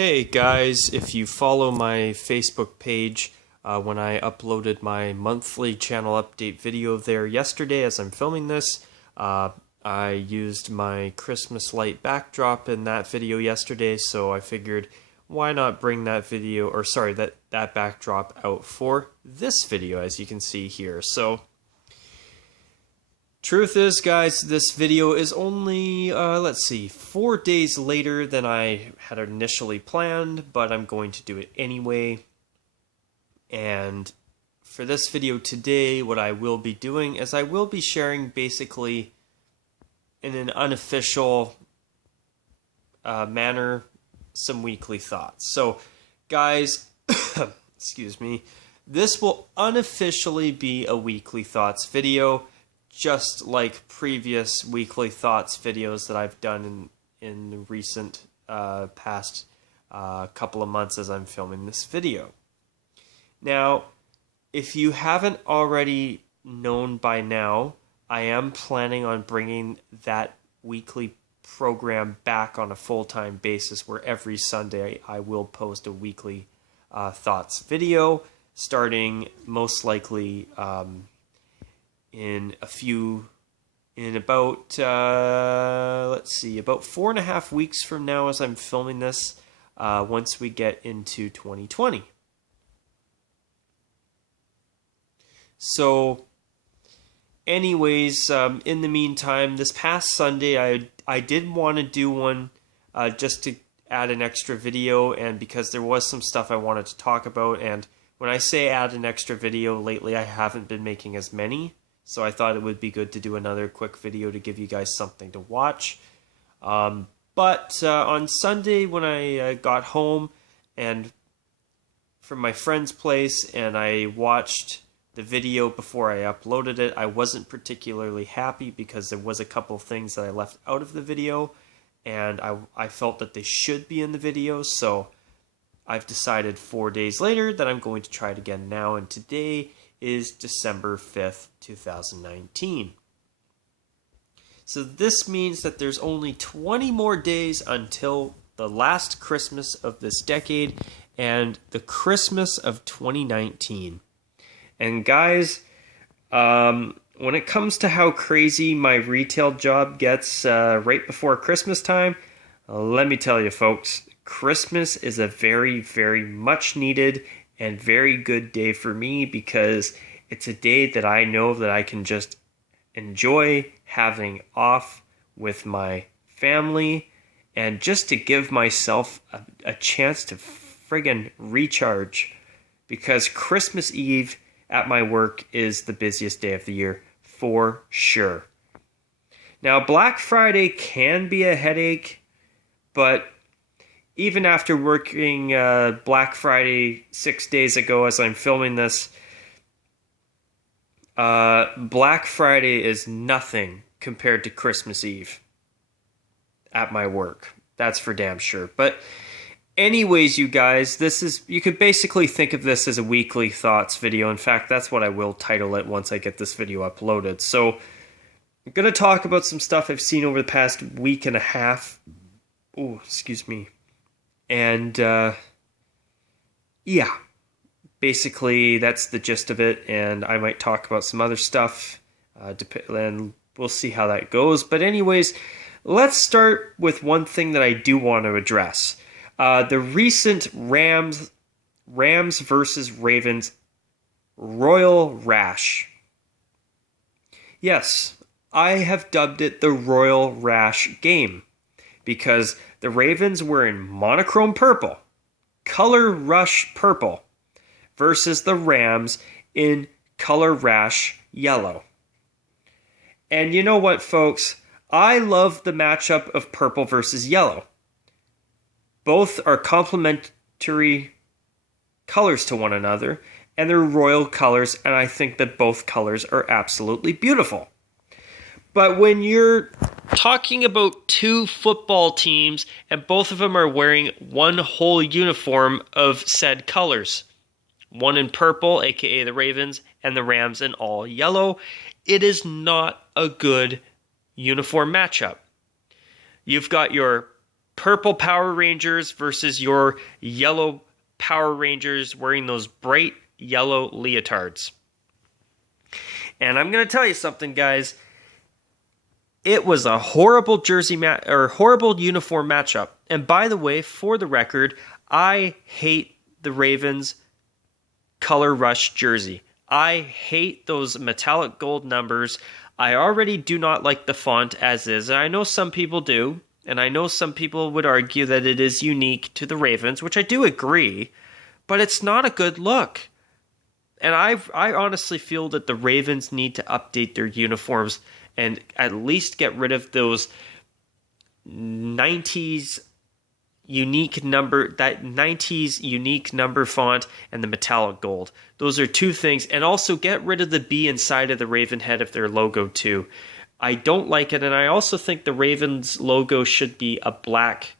Hey guys, if you follow my Facebook page, when I uploaded my monthly channel update video there yesterday as I'm filming this, I used my Christmas light backdrop in that video yesterday, so I figured why not bring that video, or sorry, that backdrop out for this video, as you can see here. So truth is, guys, this video is only, 4 days later than I had initially planned, but I'm going to do it anyway. And for this video today, what I will be doing is I will be sharing basically in an unofficial manner some weekly thoughts. So, guys, excuse me, this will unofficially be a weekly thoughts video, just like previous weekly thoughts videos that I've done in the recent past couple of months as I'm filming this video. Now, if you haven't already known by now, I am planning on bringing that weekly program back on a full-time basis, where every Sunday I will post a weekly thoughts video, starting most likely in about about 4.5 weeks from now, as I'm filming this, once we get into 2020. So anyways, in the meantime, this past Sunday I did want to do one just to add an extra video, and because there was some stuff I wanted to talk about, and when I say add an extra video, lately I haven't been making as many. So I thought it would be good to do another quick video to give you guys something to watch. But on Sunday when I got home and from my friend's place and I watched the video before I uploaded it, I wasn't particularly happy because there was a couple things that I left out of the video, and I felt that they should be in the video. So I've decided 4 days later that I'm going to try it again now, and today is December 5th, 2019. So this means that there's only 20 more days until the last Christmas of this decade and the Christmas of 2019. And guys, when it comes to how crazy my retail job gets right before Christmas time, let me tell you folks, Christmas is a very, very much needed and very good day for me, because it's a day that I know that I can just enjoy having off with my family, and just to give myself a chance to friggin' recharge, because Christmas Eve at my work is the busiest day of the year for sure. Now, Black Friday can be a headache, but even after working Black Friday 6 days ago as I'm filming this, Black Friday is nothing compared to Christmas Eve at my work. That's for damn sure. But anyways, you guys, you could basically think of this as a weekly thoughts video. In fact, that's what I will title it once I get this video uploaded. So I'm going to talk about some stuff I've seen over the past week and a half. Oh, excuse me. And, yeah, basically that's the gist of it, and I might talk about some other stuff, and we'll see how that goes. But anyways, let's start with one thing that I do want to address. The recent Rams versus Ravens Royal Rash. Yes, I have dubbed it the Royal Rash game, because the Ravens were in monochrome purple, color rush purple, versus the Rams in color rash yellow. And you know what, folks? I love the matchup of purple versus yellow. Both are complementary colors to one another, and they're royal colors, and I think that both colors are absolutely beautiful. But when you're talking about two football teams and both of them are wearing one whole uniform of said colors, one in purple, aka the Ravens, and the Rams in all yellow, it is not a good uniform matchup. You've got your purple Power Rangers versus your yellow Power Rangers wearing those bright yellow leotards. And I'm going to tell you something, guys. It was a horrible horrible uniform matchup. And by the way, for the record, I hate the Ravens color rush jersey. I hate those metallic gold numbers. I already do not like the font as is. And I know some people do. And I know some people would argue that it is unique to the Ravens, which I do agree. But it's not a good look. And I honestly feel that the Ravens need to update their uniforms and at least get rid of those 90s unique number font and the metallic gold. Those are two things. And also get rid of the B inside of the Raven head of their logo too. I don't like it, and I also think the Ravens logo should be a black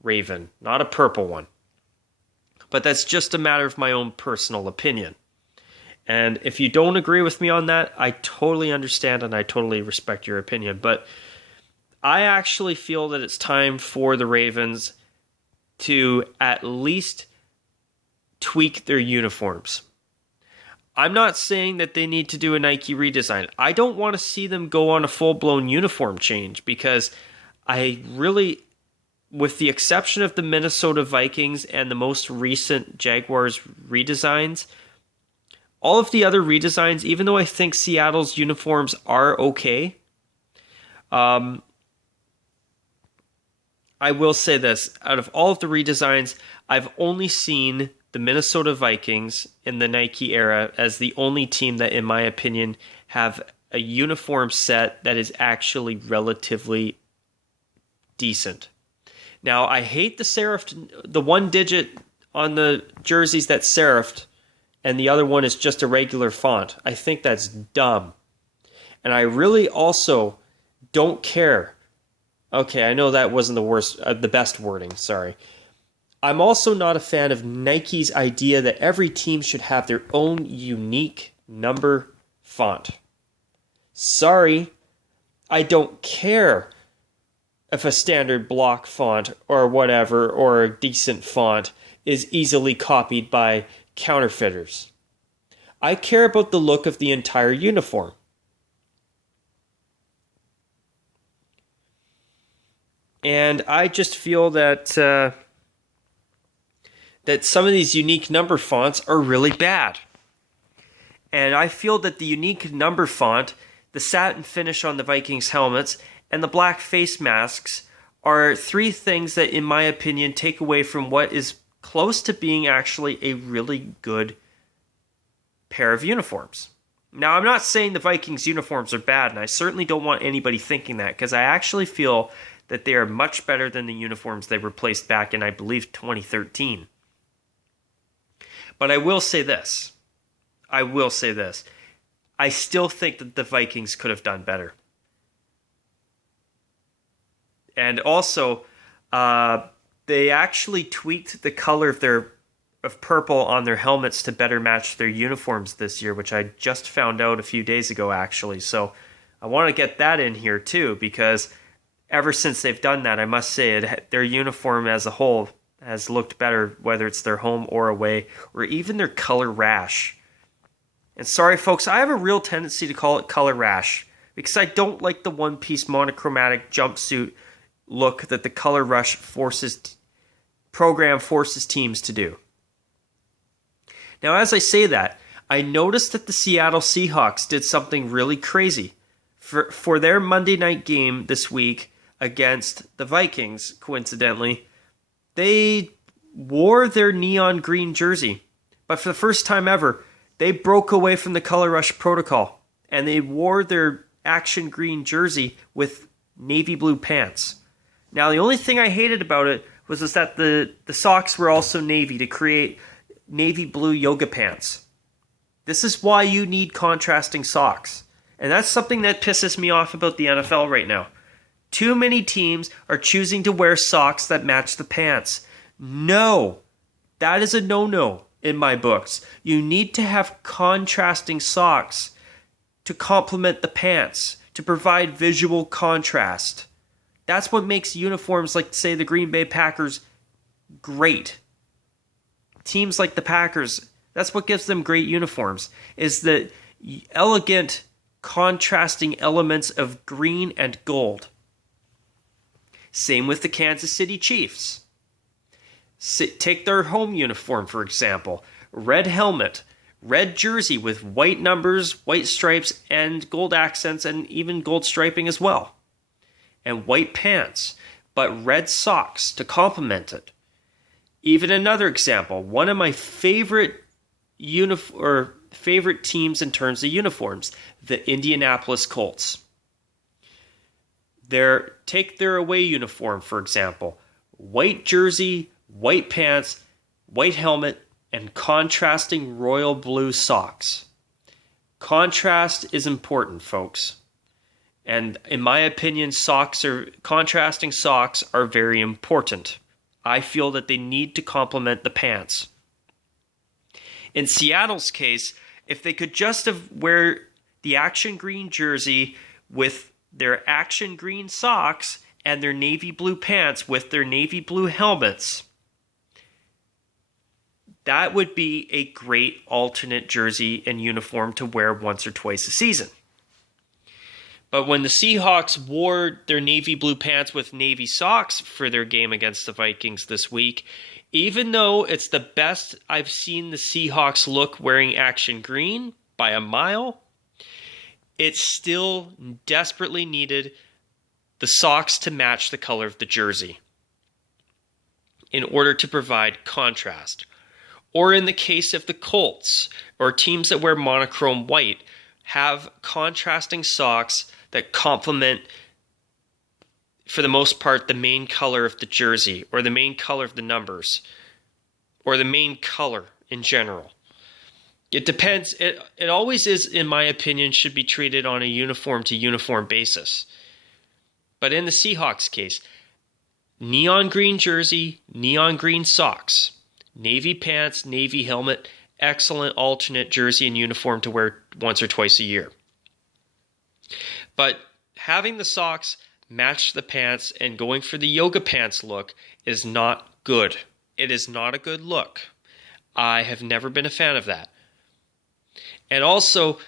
Raven, not a purple one. But that's just a matter of my own personal opinion. And if you don't agree with me on that, I totally understand and I totally respect your opinion. But I actually feel that it's time for the Ravens to at least tweak their uniforms. I'm not saying that they need to do a Nike redesign. I don't want to see them go on a full-blown uniform change because I really, with the exception of the Minnesota Vikings and the most recent Jaguars redesigns, all of the other redesigns, even though I think Seattle's uniforms are okay, I will say this. Out of all of the redesigns, I've only seen the Minnesota Vikings in the Nike era as the only team that, in my opinion, have a uniform set that is actually relatively decent. Now, I hate the serifed, the one digit on the jerseys that's serifed, and the other one is just a regular font. I think that's dumb. And I really also don't care. Okay, I know that wasn't the best wording, sorry. I'm also not a fan of Nike's idea that every team should have their own unique number font. Sorry, I don't care if a standard block font or whatever, or a decent font, is easily copied by counterfeiters. I care about the look of the entire uniform. And I just feel that that some of these unique number fonts are really bad. And I feel that the unique number font, the satin finish on the Vikings helmets, and the black face masks are three things that, in my opinion, take away from what is close to being actually a really good pair of uniforms. Now, I'm not saying the Vikings uniforms are bad, and I certainly don't want anybody thinking that, because I actually feel that they are much better than the uniforms they replaced back in, I believe, 2013. But I will say this. I still think that the Vikings could have done better. And also, they actually tweaked the color of purple on their helmets to better match their uniforms this year, which I just found out a few days ago, actually. So I want to get that in here, too, because ever since they've done that, I must say their uniform as a whole has looked better, whether it's their home or away, or even their color rash. And sorry, folks, I have a real tendency to call it color rash, because I don't like the one-piece monochromatic jumpsuit look that the color rush program forces teams to do. Now, as I say that, I noticed that the Seattle Seahawks did something really crazy. For their Monday night game this week against the Vikings, coincidentally, they wore their neon green jersey. But for the first time ever, they broke away from the color rush protocol, and they wore their action green jersey with navy blue pants. Now, the only thing I hated about it was that the socks were also navy to create navy blue yoga pants. This is why you need contrasting socks. And that's something that pisses me off about the NFL right now. Too many teams are choosing to wear socks that match the pants. No, that is a no-no in my books. You need to have contrasting socks to complement the pants, to provide visual contrast. That's what makes uniforms like, say, the Green Bay Packers great. Teams like the Packers, that's what gives them great uniforms, is the elegant contrasting elements of green and gold. Same with the Kansas City Chiefs. Take their home uniform, for example. Red helmet, red jersey with white numbers, white stripes, and gold accents, and even gold striping as well. And white pants, but red socks to complement it. Even another example, one of my favorite favorite teams in terms of uniforms, the Indianapolis Colts. Take their away uniform, for example. White jersey, white pants, white helmet, and contrasting royal blue socks. Contrast is important, folks. And in my opinion, contrasting socks are very important. I feel that they need to complement the pants. In Seattle's case, if they could just wear the action green jersey with their action green socks and their navy blue pants with their navy blue helmets, that would be a great alternate jersey and uniform to wear once or twice a season. But when the Seahawks wore their navy blue pants with navy socks for their game against the Vikings this week, even though it's the best I've seen the Seahawks look wearing action green by a mile, it still desperately needed the socks to match the color of the jersey in order to provide contrast. Or in the case of the Colts or teams that wear monochrome white, have contrasting socks that complement, for the most part, the main color of the jersey or the main color of the numbers or the main color in general. It depends. It always is, in my opinion, should be treated on a uniform to uniform basis. But in the Seahawks case, neon green jersey, neon green socks, navy pants, navy helmet, excellent alternate jersey and uniform to wear once or twice a year. But having the socks match the pants and going for the yoga pants look is not good. It is not a good look. I have never been a fan of that. And also,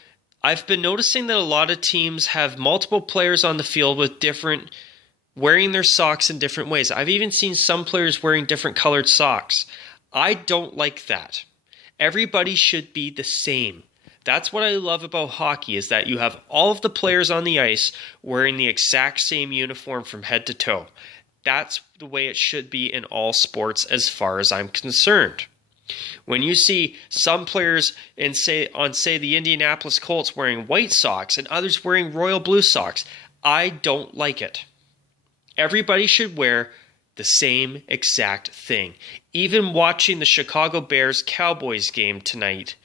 I've been noticing that a lot of teams have multiple players on the field with wearing their socks in different ways. I've even seen some players wearing different colored socks. I don't like that. Everybody should be the same. That's what I love about hockey, is that you have all of the players on the ice wearing the exact same uniform from head to toe. That's the way it should be in all sports as far as I'm concerned. When you see some players on the Indianapolis Colts wearing white socks and others wearing royal blue socks, I don't like it. Everybody should wear the same exact thing. Even watching the Chicago Bears-Cowboys game tonight,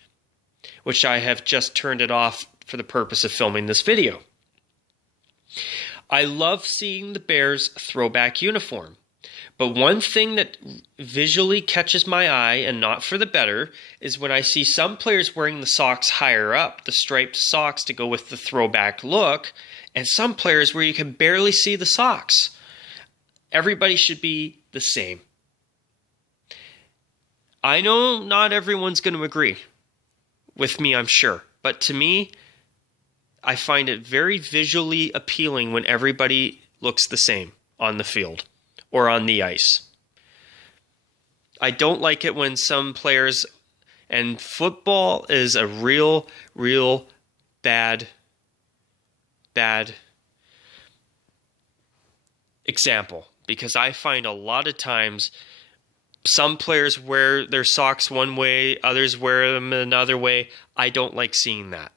which I have just turned it off for the purpose of filming this video. I love seeing the Bears throwback uniform. But one thing that visually catches my eye, and not for the better, is when I see some players wearing the socks higher up, the striped socks to go with the throwback look, and some players where you can barely see the socks. Everybody should be the same. I know not everyone's going to agree with me, I'm sure. But to me, I find it very visually appealing when everybody looks the same on the field or on the ice. I don't like it when some players, and football is a real bad example, because I find a lot of times some players wear their socks one way, others wear them another way. I don't like seeing that.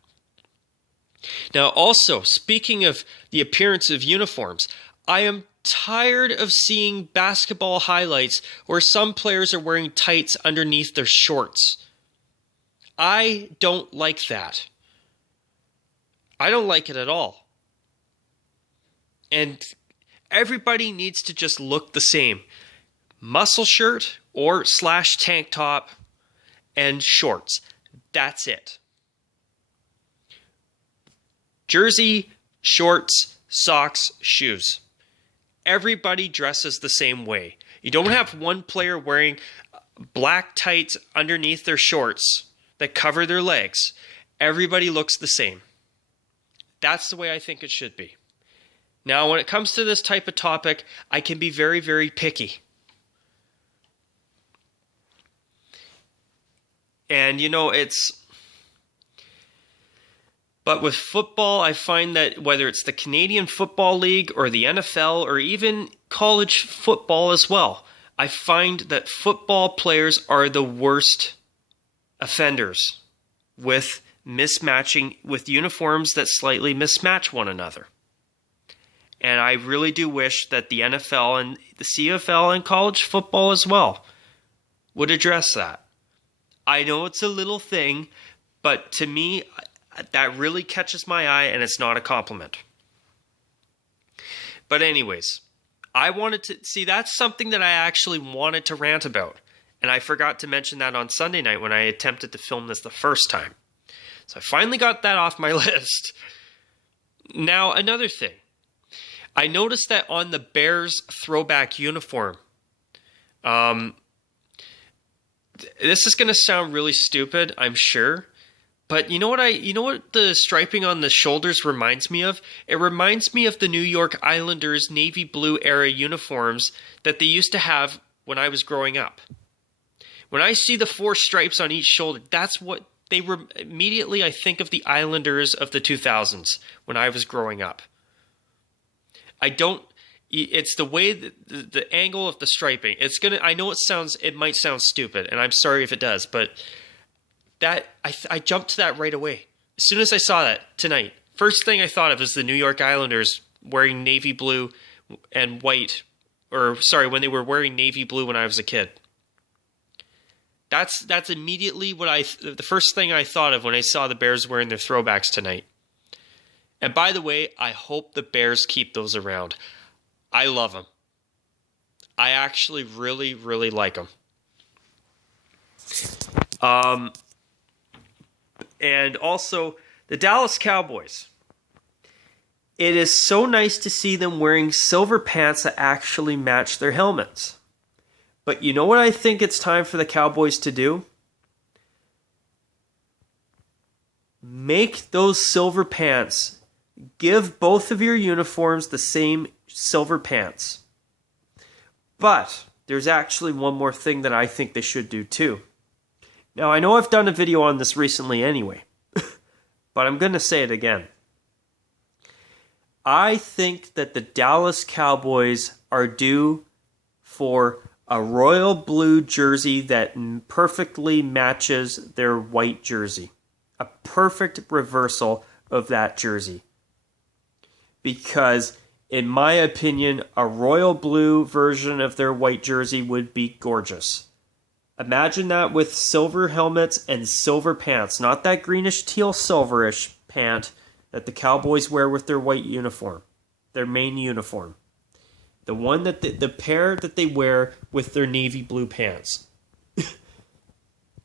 Now, also, speaking of the appearance of uniforms, I am tired of seeing basketball highlights where some players are wearing tights underneath their shorts. I don't like that. I don't like it at all. And everybody needs to just look the same. Muscle shirt or / tank top and shorts. That's it. Jersey, shorts, socks, shoes. everybody dresses the same way. You don't have one player wearing black tights underneath their shorts that cover their legs. Everybody looks the same. That's the way I think it should be. Now, when it comes to this type of topic, I can be very, very picky. And, but with football, I find that whether it's the Canadian Football League or the NFL or even college football as well, I find that football players are the worst offenders with mismatching, with uniforms that slightly mismatch one another. And I really do wish that the NFL and the CFL and college football as well would address that. I know it's a little thing, but to me, that really catches my eye, and it's not a compliment. But anyways, I wanted to see, that's something that I actually wanted to rant about. And I forgot to mention that on Sunday night when I attempted to film this the first time. So I finally got that off my list. Now, another thing. I noticed that on the Bears throwback uniform, this is going to sound really stupid, I'm sure. But you know what the striping on the shoulders reminds me of? It reminds me of the New York Islanders navy blue era uniforms that they used to have when I was growing up. When I see the 4 stripes on each shoulder, that's what they were. Immediately I think of the Islanders of the 2000s when I was growing up. It's the way the angle of the striping. I know it might sound stupid, and I'm sorry if it does, but that I jumped to that right away. As soon as I saw that tonight, first thing I thought of was the New York Islanders wearing navy blue and white, when they were wearing navy blue when I was a kid. That's immediately the first thing I thought of when I saw the Bears wearing their throwbacks tonight. And by the way, I hope the Bears keep those around. I love them. I actually really, really like them. And also, the Dallas Cowboys. It is so nice to see them wearing silver pants that actually match their helmets. But you know what I think it's time for the Cowboys to do? Make those silver pants. Give both of your uniforms the same silver pants. But there's actually one more thing that I think they should do too. Now, I know I've done a video on this recently anyway, but I'm going to say it again. I think that the Dallas Cowboys are due for a royal blue jersey that perfectly matches their white jersey. A perfect reversal of that jersey. Because, in my opinion, a royal blue version of their white jersey would be gorgeous. Imagine that with silver helmets and silver pants. Not that greenish teal silverish pant that the Cowboys wear with their white uniform. Their main uniform. The one that the pair that they wear with their navy blue pants.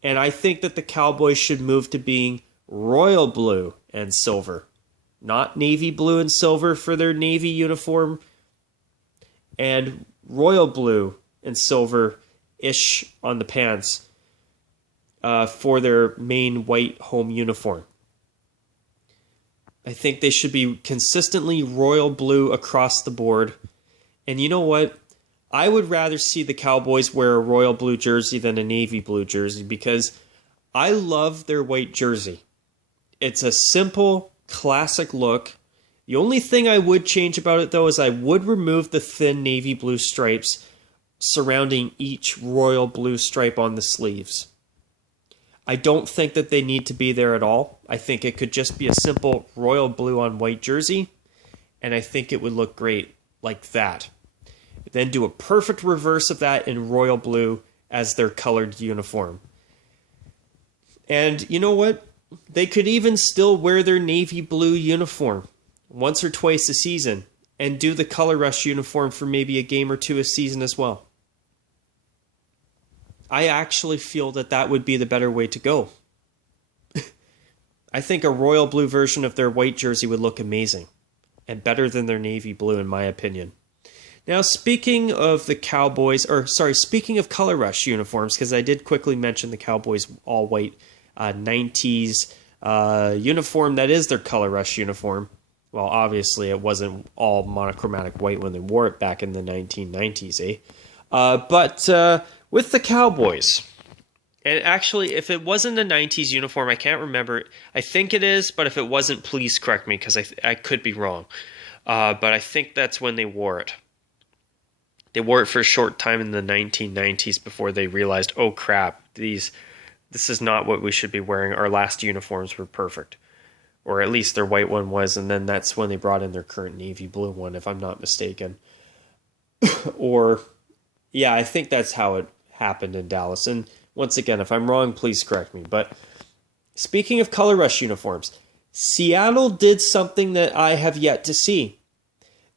And I think that the Cowboys should move to being royal blue and silver. Not navy blue and silver for their navy uniform. And royal blue and silver-ish on the pants for their main white home uniform. I think they should be consistently royal blue across the board. And you know what? I would rather see the Cowboys wear a royal blue jersey than a navy blue jersey because I love their white jersey. It's a simple, classic look. The only thing I would change about it, though, is I would remove the thin navy blue stripes surrounding each royal blue stripe on the sleeves. I don't think that they need to be there at all. I think it could just be a simple royal blue on white jersey, and I think it would look great like that. Then do a perfect reverse of that in royal blue as their colored uniform. And you know what? They could even still wear their navy blue uniform once or twice a season and do the Color Rush uniform for maybe a game or two a season as well. I actually feel that that would be the better way to go. I think a royal blue version of their white jersey would look amazing and better than their navy blue in my opinion. Now, speaking of the Cowboys, speaking of Color Rush uniforms, because I did quickly mention the Cowboys all-white 90s uniform. That is their Color Rush uniform. Well, obviously, it wasn't all monochromatic white when they wore it back in the 1990s, eh? But with the Cowboys, and actually, if it wasn't a 90s uniform, I can't remember. I think it is, but if it wasn't, please correct me, because I could be wrong. But I think that's when they wore it. They wore it for a short time in the 1990s before they realized, oh crap, this is not what we should be wearing. Our last uniforms were perfect. Or at least their white one was, and then that's when they brought in their current navy blue one, if I'm not mistaken. Or, yeah, I think that's how it happened in Dallas. And once again, if I'm wrong, please correct me. But speaking of Color Rush uniforms, Seattle did something that I have yet to see.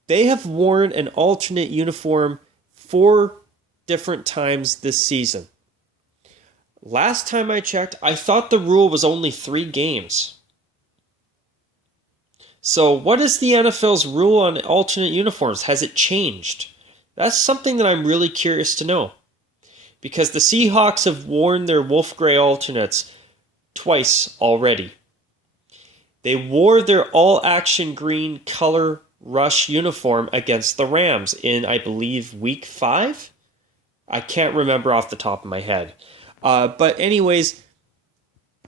They have worn an alternate uniform 4 different times this season. Last time I checked, I thought the rule was only 3 games. So what is the NFL's rule on alternate uniforms? Has it changed? That's something that I'm really curious to know. Because the Seahawks have worn their wolf gray alternates twice already. They wore their all-action green Color Rush uniform against the Rams in, I believe, week 5? I can't remember off the top of my head. But anyways,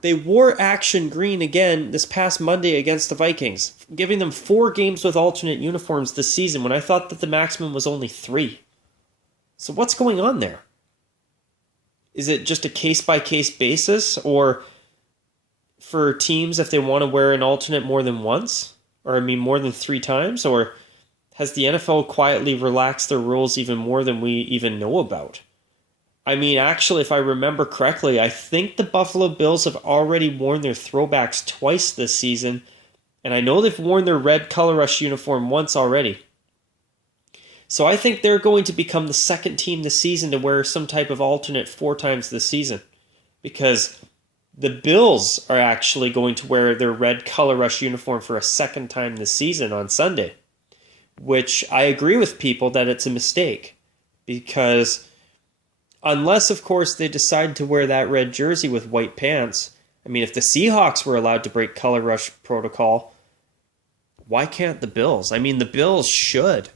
they wore action green again this past Monday against the Vikings, giving them 4 games with alternate uniforms this season when I thought that the maximum was only 3. So what's going on there? Is it just a case-by-case basis, or for teams if they want to wear an alternate more than once? Or, I mean, more than 3 times? Or has the NFL quietly relaxed their rules even more than we even know about? I mean, actually, if I remember correctly, I think the Buffalo Bills have already worn their throwbacks twice this season, and I know they've worn their red Color Rush uniform once already. So I think they're going to become the second team this season to wear some type of alternate 4 times this season, because the Bills are actually going to wear their red Color Rush uniform for a second time this season on Sunday, which I agree with people that it's a mistake, because unless, of course, they decide to wear that red jersey with white pants. I mean, if the Seahawks were allowed to break Color Rush protocol, why can't the Bills? I mean, the Bills should.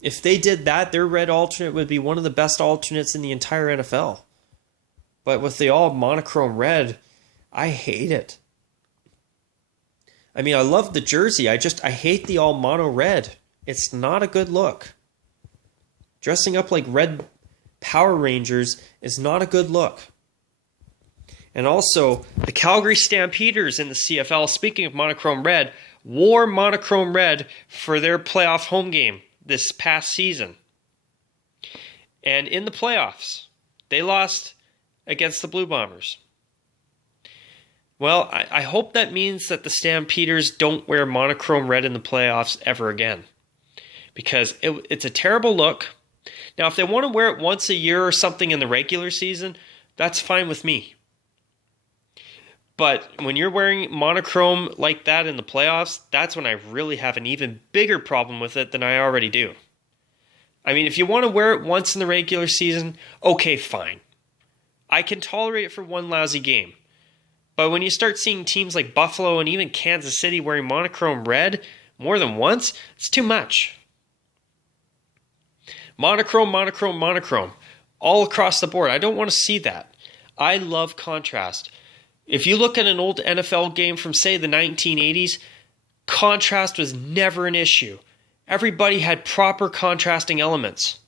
If they did that, their red alternate would be one of the best alternates in the entire NFL. But with the all monochrome red, I hate it. I mean, I love the jersey. I hate the all mono red. It's not a good look. Dressing up like red Power Rangers is not a good look. And also, the Calgary Stampeders in the CFL, speaking of monochrome red, wore monochrome red for their playoff home game this past season. And in the playoffs, they lost against the Blue Bombers. Well, I hope that means that the Stampeders don't wear monochrome red in the playoffs ever again, because it's a terrible look. Now, if they want to wear it once a year or something in the regular season, that's fine with me. But when you're wearing monochrome like that in the playoffs, that's when I really have an even bigger problem with it than I already do. I mean, if you want to wear it once in the regular season, okay, fine. I can tolerate it for one lousy game. But when you start seeing teams like Buffalo and even Kansas City wearing monochrome red more than once, it's too much. Monochrome, monochrome, monochrome. All across the board. I don't want to see that. I love contrast. If you look at an old NFL game from, say, the 1980s, contrast was never an issue. Everybody had proper contrasting elements.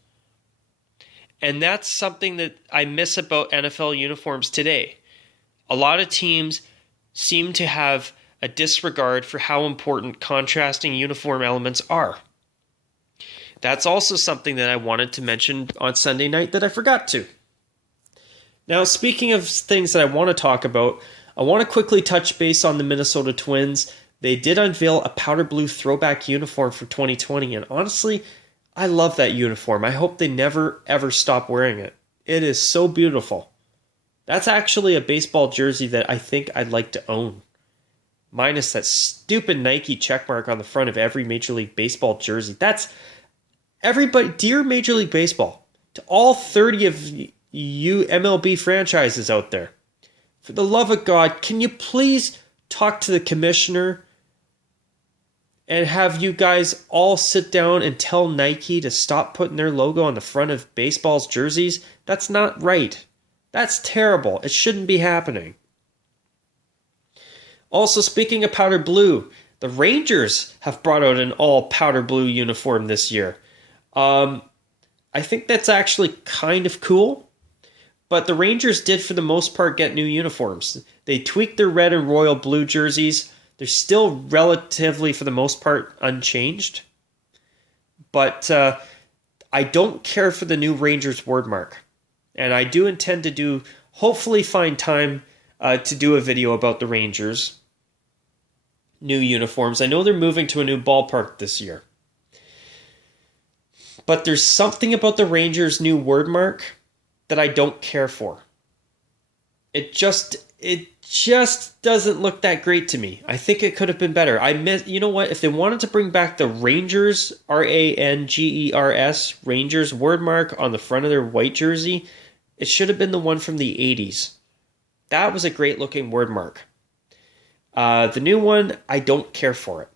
And that's something that I miss about NFL uniforms today. A lot of teams seem to have a disregard for how important contrasting uniform elements are. That's also something that I wanted to mention on Sunday night that I forgot to. Now, speaking of things that I want to talk about, I want to quickly touch base on the Minnesota Twins. They did unveil a powder blue throwback uniform for 2020, and honestly, I love that uniform. I hope they never, ever stop wearing it. It is so beautiful. That's actually a baseball jersey that I think I'd like to own. Minus that stupid Nike checkmark on the front of every Major League Baseball jersey. Everybody, dear Major League Baseball, to all 30 of you MLB franchises out there, for the love of God, can you please talk to the commissioner and have you guys all sit down and tell Nike to stop putting their logo on the front of baseball's jerseys? That's not right. That's terrible. It shouldn't be happening. Also, speaking of powder blue, the Rangers have brought out an all powder blue uniform this year. I think that's actually kind of cool. But the Rangers did, for the most part, get new uniforms. They tweaked their red and royal blue jerseys. They're still relatively, for the most part, unchanged. But I don't care for the new Rangers wordmark. And I do intend to hopefully find time to do a video about the Rangers' new uniforms. I know they're moving to a new ballpark this year. But there's something about the Rangers' new wordmark that I don't care for. It just doesn't look that great to me. I think it could have been better. You know what? If they wanted to bring back the Rangers, Rangers, Rangers wordmark on the front of their white jersey, it should have been the one from the 80s. That was a great looking wordmark. The new one, I don't care for it.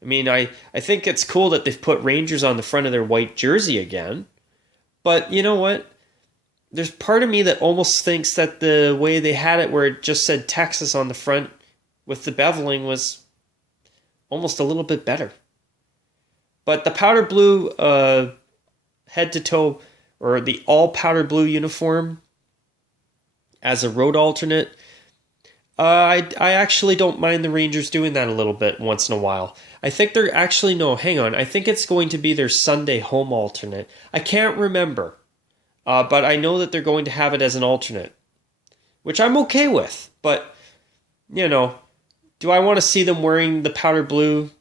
I mean, I think it's cool that they've put Rangers on the front of their white jersey again. But you know what? There's part of me that almost thinks that the way they had it, where it just said Texas on the front with the beveling, was almost a little bit better. But the powder blue head to toe, or the all powder blue uniform as a road alternate, I actually don't mind the Rangers doing that a little bit once in a while. I think they're actually, no, hang on. I think it's going to be their Sunday home alternate. I can't remember. But I know that they're going to have it as an alternate, which I'm okay with. But, you know, do I want to see them wearing the powder blue,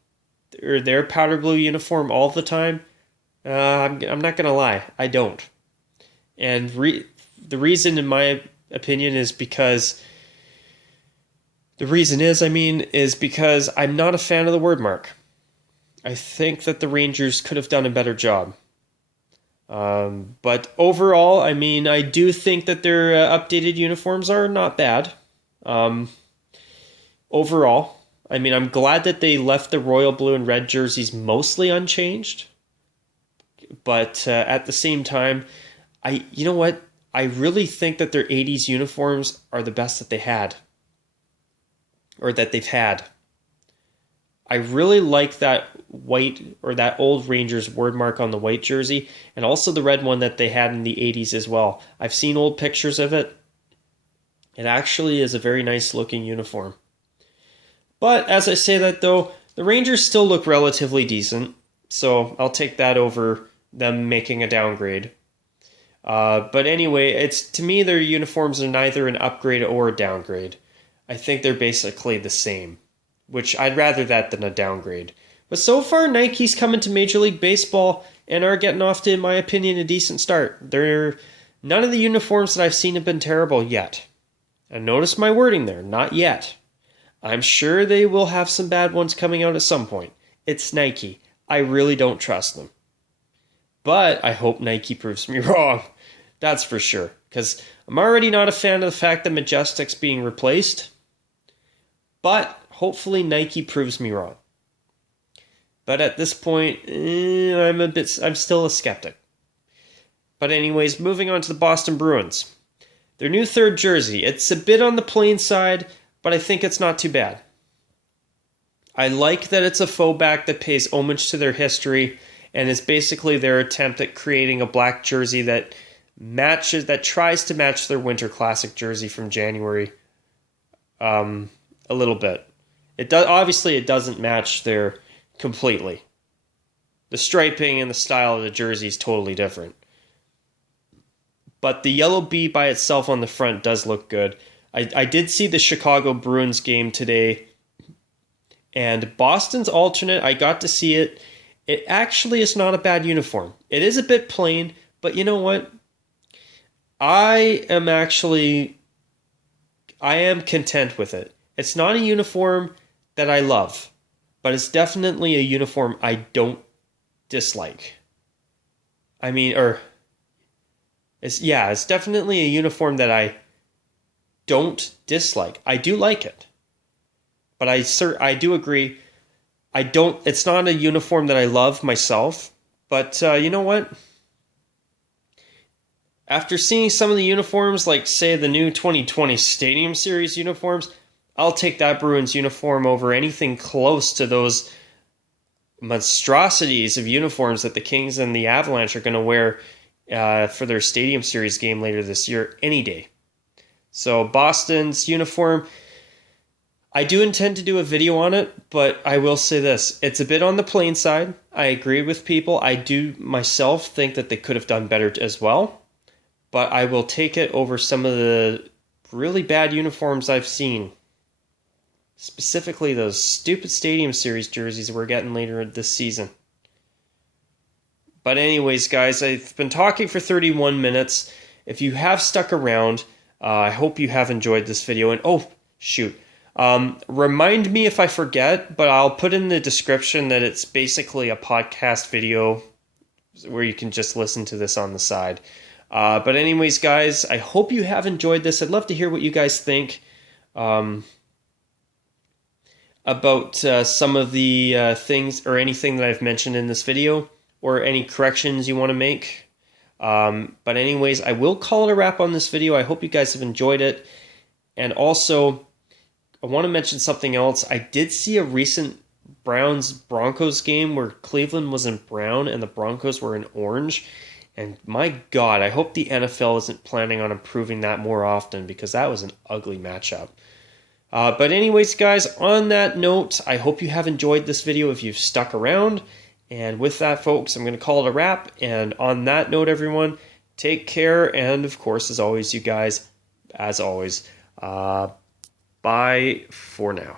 or their powder blue uniform all the time? I'm not going to lie. I don't. And the reason, in my opinion, is because... is because I'm not a fan of the wordmark. I think that the Rangers could have done a better job. But overall, I mean, I do think that their updated uniforms are not bad. Overall, I mean, I'm glad that they left the royal blue and red jerseys mostly unchanged. But at the same time, you know what? I really think that their 80s uniforms are the best that they had. Or that they've had. I really like that white, or that old Rangers wordmark on the white jersey, and also the red one that they had in the 80s as well. I've seen old pictures of it. It actually is a very nice looking uniform. But as I say that though, the Rangers still look relatively decent, so I'll take that over them making a downgrade. But anyway, to me, their uniforms are neither an upgrade or a downgrade. I think they're basically the same, which I'd rather that than a downgrade. But so far, Nike's coming to Major League Baseball and are getting off to, in my opinion, a decent start. None of the uniforms that I've seen have been terrible yet. And notice my wording there, not yet. I'm sure they will have some bad ones coming out at some point. It's Nike. I really don't trust them. But I hope Nike proves me wrong. That's for sure. Because I'm already not a fan of the fact that Majestic's being replaced. But hopefully Nike proves me wrong. But at this point, I'm still a skeptic. But anyways, moving on to the Boston Bruins. Their new third jersey. It's a bit on the plain side, but I think it's not too bad. I like that it's a faux back that pays homage to their history and is basically their attempt at creating a black jersey that tries to match their Winter Classic jersey from January a little bit. Obviously it doesn't match their completely. The striping and the style of the jersey is totally different. But the yellow B by itself on the front does look good. I did see the Chicago Bruins game today, and Boston's alternate, I got to see it. It actually is not a bad uniform. It is a bit plain, but you know what? I am content with it. It's not a uniform that I love, but it's definitely a uniform I don't dislike. I mean, or it's definitely a uniform that I don't dislike. I do like it, but I do agree. I don't. It's not a uniform that I love myself. But you know what? After seeing some of the uniforms, like say the new 2020 Stadium Series uniforms, I'll take that Bruins uniform over anything close to those monstrosities of uniforms that the Kings and the Avalanche are going to wear for their Stadium Series game later this year any day. So Boston's uniform, I do intend to do a video on it, but I will say this. It's a bit on the plain side. I agree with people. I do myself think that they could have done better as well, but I will take it over some of the really bad uniforms I've seen. Specifically those stupid Stadium Series jerseys we're getting later this season. But anyways, guys, I've been talking for 31 minutes. If you have stuck around, I hope you have enjoyed this video. And oh, shoot. Remind me if I forget, but I'll put in the description that it's basically a podcast video where you can just listen to this on the side. But anyways, guys, I hope you have enjoyed this. I'd love to hear what you guys think. About some of the things or anything that I've mentioned in this video, or any corrections you want to make. But anyways, I will call it a wrap on this video. I hope you guys have enjoyed it. And also, I want to mention something else. I did see a recent Browns-Broncos game where Cleveland was in brown and the Broncos were in orange. And my God, I hope the NFL isn't planning on improving that more often, because that was an ugly matchup. But anyways, guys, on that note, I hope you have enjoyed this video if you've stuck around. And with that, folks, I'm going to call it a wrap. And on that note, everyone, take care. And, of course, as always, you guys, bye for now.